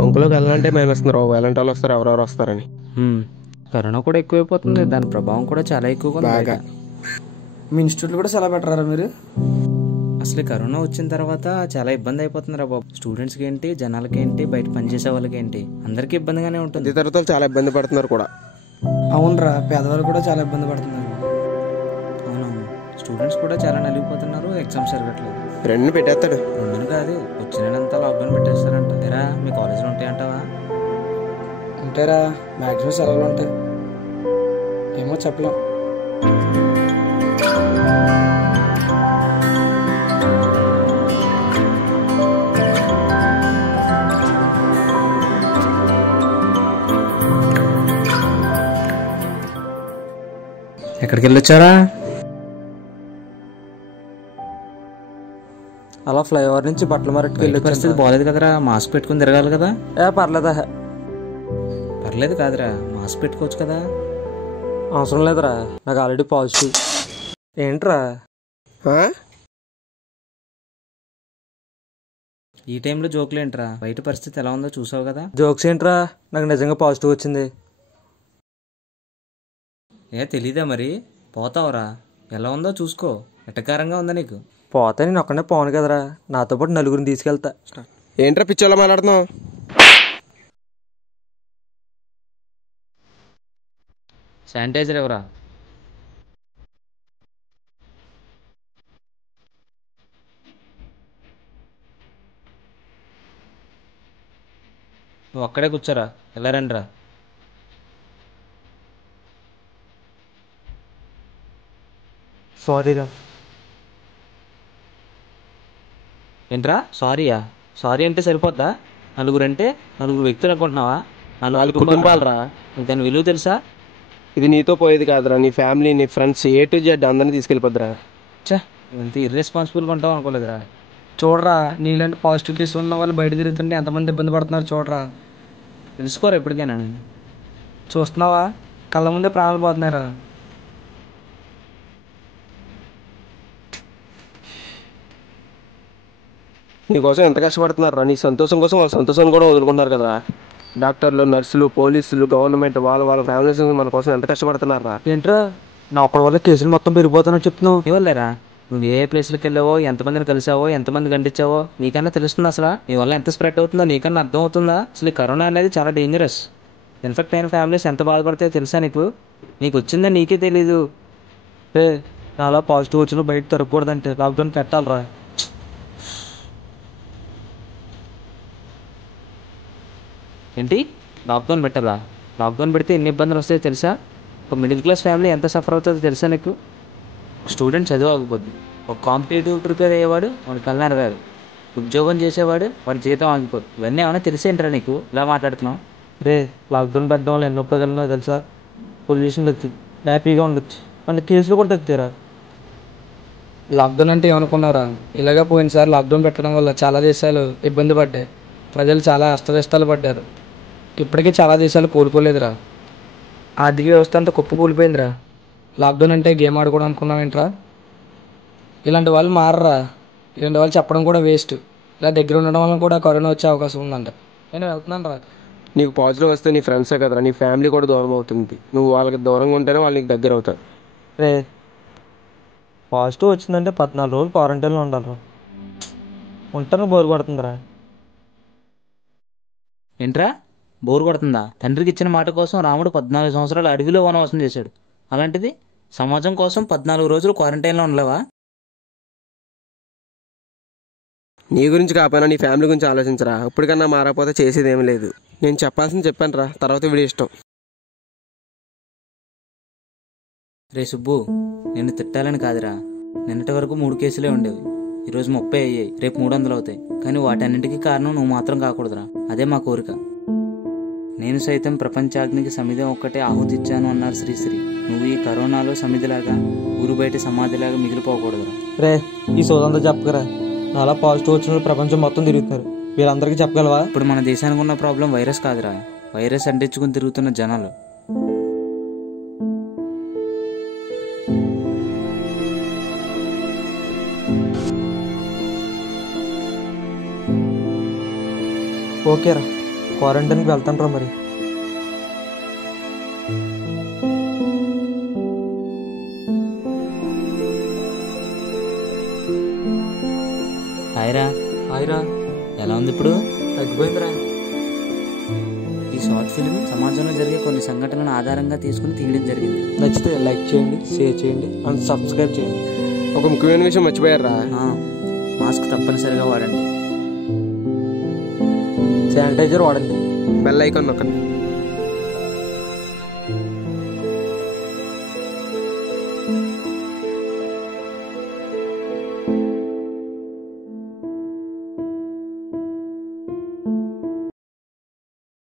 బంకులోకి వెళ్ళాలంటే మేము ఇస్తున్నారు ఎలాంటి వాళ్ళు వస్తారు ఎవరెవరు వస్తారని. కరోనా కూడా ఎక్కువైపోతుంది, దాని ప్రభావం కూడా చాలా ఎక్కువగా ఉంది బాగా. బయట. మీ ఇన్స్టిట్యూట్లో కూడా సెలవు పెట్టారా మీరు? అసలు కరోనా వచ్చిన తర్వాత చాలా ఇబ్బంది అయిపోతుందిరా బాబు. స్టూడెంట్స్కి ఏంటి, జనాలకి ఏంటి, బయట పనిచేసే వాళ్ళకి ఏంటి, అందరికీ ఇబ్బందిగానే ఉంటుంది. మధ్య తరగతులు చాలా ఇబ్బంది పడుతున్నారు కూడా. అవునరా, పేదవాళ్ళు కూడా చాలా ఇబ్బంది పడుతున్నారు. అవునవును, స్టూడెంట్స్ కూడా చాలా నలిగిపోతున్నారు, ఎగ్జామ్స్ జరగట్లేదు. రెండు పెట్టేస్తాడు. రెండుని కాదు, వచ్చిన నెలంతా లాక్డౌన్ పెట్టేస్తారంట. ఎరా మీ కాలేజీలో ఉంటాయంటావా? ఉంటారా, మ్యాక్సిమం సెలవులు ఉంటాయి. ఏమో చెప్పలేం. ఎక్కడికి వెళ్ళొచ్చారా? అలా ఫ్లైఓవర్ నుంచి బట్టల మార్కెట్కి వెళ్ళి పరిస్థితి బాగాలేదు కదరా, మాస్క్ పెట్టుకుని తిరగాలి కదా. పర్లేదా? పర్లేదు కాదురా, మాస్క్ పెట్టుకోవచ్చు కదా. అవసరం లేదురా, నాకు ఆల్రెడీ పాజిటివ్. ఏంట్రా ఈ టైంలో జోకులు ఏంట్రా? బయట పరిస్థితి ఎలా ఉందో చూసావు కదా. జోక్స్ ఏంట్రా, నాకు నిజంగా పాజిటివ్ వచ్చింది. తెలీదా మరి? పోతావురా, ఎలా ఉందో చూసుకో. ఎటకారంగా ఉందా నీకు? పోతే నేను ఒక్కనే పోను కదరా, నాతో పాటు నలుగురిని తీసుకెళ్తా. ఏంట్రా పిచ్చోళ్ళ మాట్లాడుతున్నావు? శానిటైజర్ ఎవరా? నువ్వు అక్కడే కూర్చోరా, ఎలా రండిరా. సారీరా. ఏంట్రా సారీయా? సారీ అంటే సరిపోద్దా? నలుగురు అంటే నలుగురు వ్యక్తులు అనుకుంటున్నావా? నాలుగు కుటుంబాలరా. దాని విలువ తెలుసా? ఇది నీతో పోయేది కాదురా, నీ ఫ్యామిలీ, నీ ఫ్రెండ్స్, A to Z అందరినీ తీసుకెళ్ళిపోద్దురా. ఇంత ఇర్రెస్పాన్సిబుల్గా ఉంటావు అనుకోలేదురా. చూడరా, నీలాంటి పాజిటివిటీస్ ఉన్న వాళ్ళు బయట తిరుగుతుంటే ఎంతమంది ఇబ్బంది పడుతున్నారు చూడరా. తెలుసుకోరా ఎప్పటికైనా. చూస్తున్నావా, కళ్ళ ముందే ప్రాణాలు పోతున్నారా. నీకోసం ఎంత కష్టపడుతున్నారా, నీ సంతోషం కోసం వాళ్ళ సంతోషాన్ని కూడా వదులుకుంటున్నారు కదా. డాక్టర్లు, నర్సులు, పోలీసులు, గవర్నమెంట్ వాళ్ళ ఫ్యామిలీస్ మన కోసం ఎంత కష్టపడుతున్నారా. ఏంట్రా, నా ఒక్కడి వల్ల కేసులు మొత్తం పెరిగిపోతానని చెప్తున్నావు. ఇవ్వలేరా, నువ్వు ఏ ప్లేస్లకు వెళ్ళావో, ఎంతమందిని కలిసావో, ఎంతమంది గండించావో నీకన్నా తెలుస్తుంది. అసలు నీ వల్ల ఎంత స్ప్రెడ్ అవుతుందో నీకన్నా అర్థం అవుతుందా? అసలు ఈ కరోనా అనేది చాలా డేంజరస్. ఇన్ఫెక్ట్ అయిన ఫ్యామిలీస్ ఎంత బాధపడతాయో తెలుసా నీకు? నీకు వచ్చిందని నీకే తెలీదు. చాలా పాజిటివ్ వచ్చిన బయట తిరగకూడదంటే లాక్డౌన్ పెట్టాలరా. ఏంటి లాక్డౌన్ పెట్టాలా? లాక్డౌన్ పెడితే ఎన్ని ఇబ్బందులు వస్తాయో తెలుసా? ఒక మిడిల్ క్లాస్ ఫ్యామిలీ ఎంత సఫర్ అవుతుందో తెలుసా నీకు? స్టూడెంట్ చదువు ఆగిపోద్ది, ఒక కాంపిటేటివ్ ప్రిపేర్ అయ్యేవాడు వాడి కళ్యాణ్ గారు, ఉద్యోగం చేసేవాడు వాడి జీతం ఆగిపోద్ది. ఇవన్నీ ఏమైనా తెలిసేంటరా నీకు? ఇలా మాట్లాడుతున్నావు. లాక్డౌన్ పెట్టడం వల్ల ఎన్నో ప్రజలు తెలుసా? పొల్యూషన్ తగ్గుతుంది, హ్యాపీగా ఉండొచ్చు, మన కేసులు కూడా తగ్గుతారా. లాక్డౌన్ అంటే ఏమనుకున్నారా, ఇలాగే పోయినసారి లాక్డౌన్ పెట్టడం వల్ల చాలా దేశాలు ఇబ్బంది పడ్డాయి, ప్రజలు చాలా అస్తవ్యస్తాలు పడ్డారు. ఇప్పటికీ చాలా దేశాలు కోలుకోలేదురా, ఆర్థిక వ్యవస్థ అంతా కుప్పకూలిపోయిందిరా. లాక్డౌన్ అంటే గేమ్ ఆడుకోవడం అనుకున్నావేంట్రా? ఇలాంటి వాళ్ళు మారరా, ఇలాంటి వాళ్ళు చెప్పడం కూడా వేస్ట్. ఇలా దగ్గర ఉండడం వల్ల కూడా కరోనా వచ్చే అవకాశం ఉందంట. నేను వెళ్తున్నాను రా. నీకు పాజిటివ్ వస్తే నీ ఫ్రెండ్సే కదరా, నీ ఫ్యామిలీ కూడా దూరం అవుతుంది. నువ్వు వాళ్ళకి దూరంగా ఉంటేనే వాళ్ళు నీకు దగ్గర అవుతారు. పాజిటివ్ వచ్చిందంటే 14 రోజులు క్వారంటైన్లో ఉండాలి. ఉంటాను, బోరు కొడుతుందిరా. ఏంట్రా బోర్ కొడుతుందా? తండ్రికి ఇచ్చిన మాట కోసం రాముడు 14 సంవత్సరాలు అడవిలో వనవాసం చేశాడు. అలాంటిది సమాజం కోసం 14 రోజులు క్వారంటైన్లో ఉండలేవా? నీ గురించి కాకపోయినా నీ ఫ్యామిలీ గురించి ఆలోచించరా. ఇప్పటికన్నా మారకపోతే చేసేది ఏమీ లేదు. నేను చెప్పాల్సింది చెప్పాను రా, తర్వాత వీడియో ఇష్టం. రే సుబ్బు, నిన్ను తిట్టాలని కాదురా. నిన్నటి వరకు 3 కేసులే ఉండేవి, ఈరోజు 30 అయ్యాయి, రేపు 300 అవుతాయి. కానీ వాటన్నింటికీ కారణం నువ్వు మాత్రం కాకూడదురా. అదే మా కోరిక. నేను సైతం ప్రపంచాగ్నికి సమిధి ఒక్కటే ఆహుతిచ్చాను అన్నారు శ్రీశ్రీ. నువ్వు ఈ కరోనాలో సమిధిలాగా, ఊరు బయట సమాధిలాగా మిగిలిపోకూడదురా. ఈ సోదంతా చెప్పకరా, నాలా పాజిటివ్ వచ్చిన ప్రపంచం మొత్తం తిరుగుతున్నారు, వీళ్ళందరికీ చెప్పగలవా? ఇప్పుడు మన దేశానికి ఉన్న ప్రాబ్లం వైరస్ కాదురా, వైరస్ అంటించుకుని తిరుగుతున్న జనాలు. ఓకేరా, క్వారంటైన్కి వెళ్తాను రా మరి. హాయ్రా. హాయ్రా. ఎలా ఉంది ఇప్పుడు? తగ్గిపోయిందిరా. ఈ షార్ట్ ఫిల్మ్ సమాజంలో జరిగే కొన్ని సంఘటనలను ఆధారంగా తీసుకుని తీయడం జరిగింది. నచ్చితే లైక్ చేయండి, షేర్ చేయండి అండ్ సబ్స్క్రైబ్ చేయండి. ఒక ముఖ్యమైన విషయం మర్చిపోయారా, మాస్క్ తప్పనిసరిగా వాడండి. శానిటైజర్ వాడండి. బెల్ ఐకాన్ నొక్కండి.